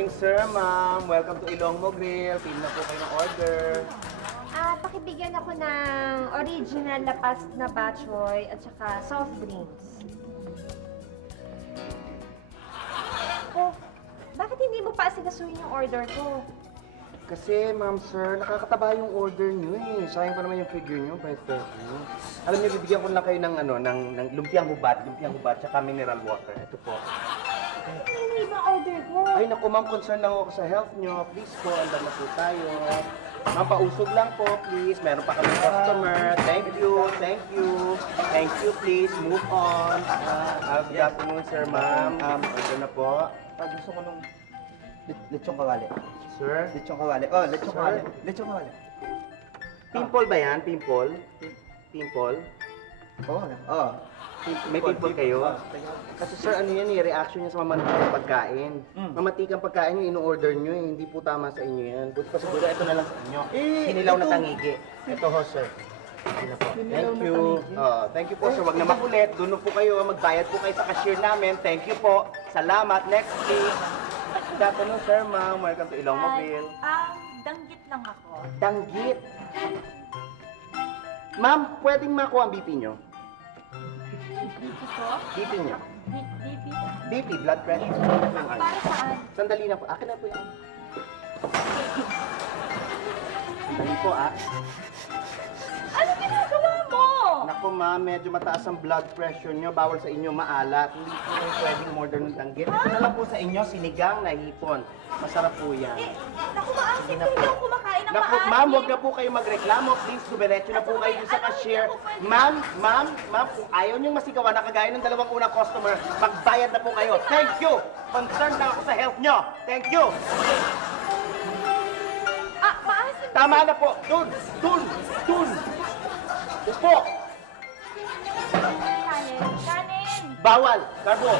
morning, sir, ma'am. Welcome to Ilonggo Grill. Pili na po kayo ng order. Pakibigyan ako ng original lapas na batchoy at saka soft drinks. Oh, bakit hindi mo pa asigasuhin yung order ko? Kasi, ma'am, sir, nakakataba yung order niyo eh. Sayang pa naman yung figure niyo, by 30. Alam niyo, bibigyan ko lang kayo ng, ng lumpiang hubad, tsaka mineral water. Ito po. Ano yung order ko? Ay, naku, ma'am, concern lang ako sa health niyo. Please po, andun na po tayo. Ma'am, pausog lang po, please. Meron pa kami customer. Thank you, thank you. Thank you, please. Move on. Good afternoon, sir, ma'am. Order na po. Gusto ko nung lechong kawali. Sir? Lechong kawali. Oh, lechong Sir? kawali. Lechong kawali. Pimple ba yan? Pimple? Pimple? Oo. Oh. May pimple kayo? Kasi sir, ano yan eh, reaction niya sa mamatikang pagkain. Mamatikang pagkain yung ino-order nyo eh, hindi po tama sa inyo yan. Buti pa siguro, ito na lang sa inyo. Kinilaw na tangigi. Ito ho, sir. Ito po. Thank you. Thank you po, sir. Wag na makulit. Doon po kayo, magbayad po kayo sa cashier namin. Thank you po. Salamat. Next, please. Good afternoon, sir, ma'am. Welcome to Ilonggo Grill. Danggit lang ako. Danggit. Ma'am, pwedeng makuha ang BP nyo? Ito? BP nyo? BP? BP, blood pressure. Para saan? Sandali na po. Akin na po yan. Sandali po, Ano ginagawa mo? Naku, ma'am, medyo mataas ang blood pressure nyo. Bawal sa inyo maalat. Hindi po yung pwedeng order ng danggit. Ito na lang po sa inyo, sinigang na hipon. Masarap po yan. Naku, maasim ko hindi ako kumakain ng Naku, maasim. ma'am, huwag na po kayo magreklamo. Please, dumiretso na po kayo dun sa cashier. Ma'am, kung ayaw niyong masigawan na kagaya ng dalawang unang customer, magbayad na po kayo. Thank you! Concerned lang ako sa health nyo. Thank you! Maasim. Tama na po. Dun! Upo! Kanin. Bawal! Carbo!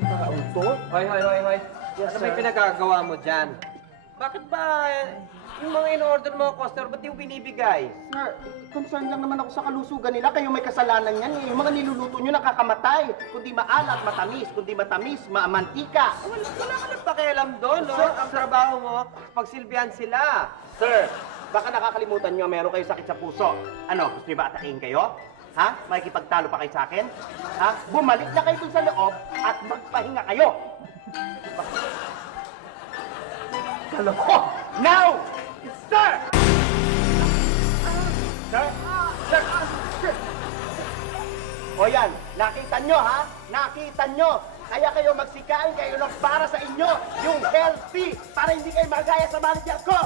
Nakaunto? Hoy. Yes, Ano may sir. pinagagawa mo dyan? Bakit ba yung mga in-order mo, customer, ba't di mo binibigay? Sir, concerned lang naman ako sa kalusugan nila. Kayo may kasalanan yan eh. Yung mga niluluto nyo nakakamatay. Kundi maalat, matamis. Kundi matamis, mantika. Wala ka nang pakialam doon, no? Ang trabaho mo, pagsilbihan sila. Sir, baka nakakalimutan nyo, meron kayo sakit sa puso. Ano, gusto nyo ba atakin kayo? Ha? Makikipagtalo pa kayo sa akin? Ha? Bumalik na kayo dun sa loob at magpahinga kayo. Kaloko! Now! Sir! Sir? Sir! O yan, nakita nyo ha? Nakita nyo! Kaya kayo magsikain kayo ng para sa inyo, yung healthy, para hindi kayo magaya sa manager ko!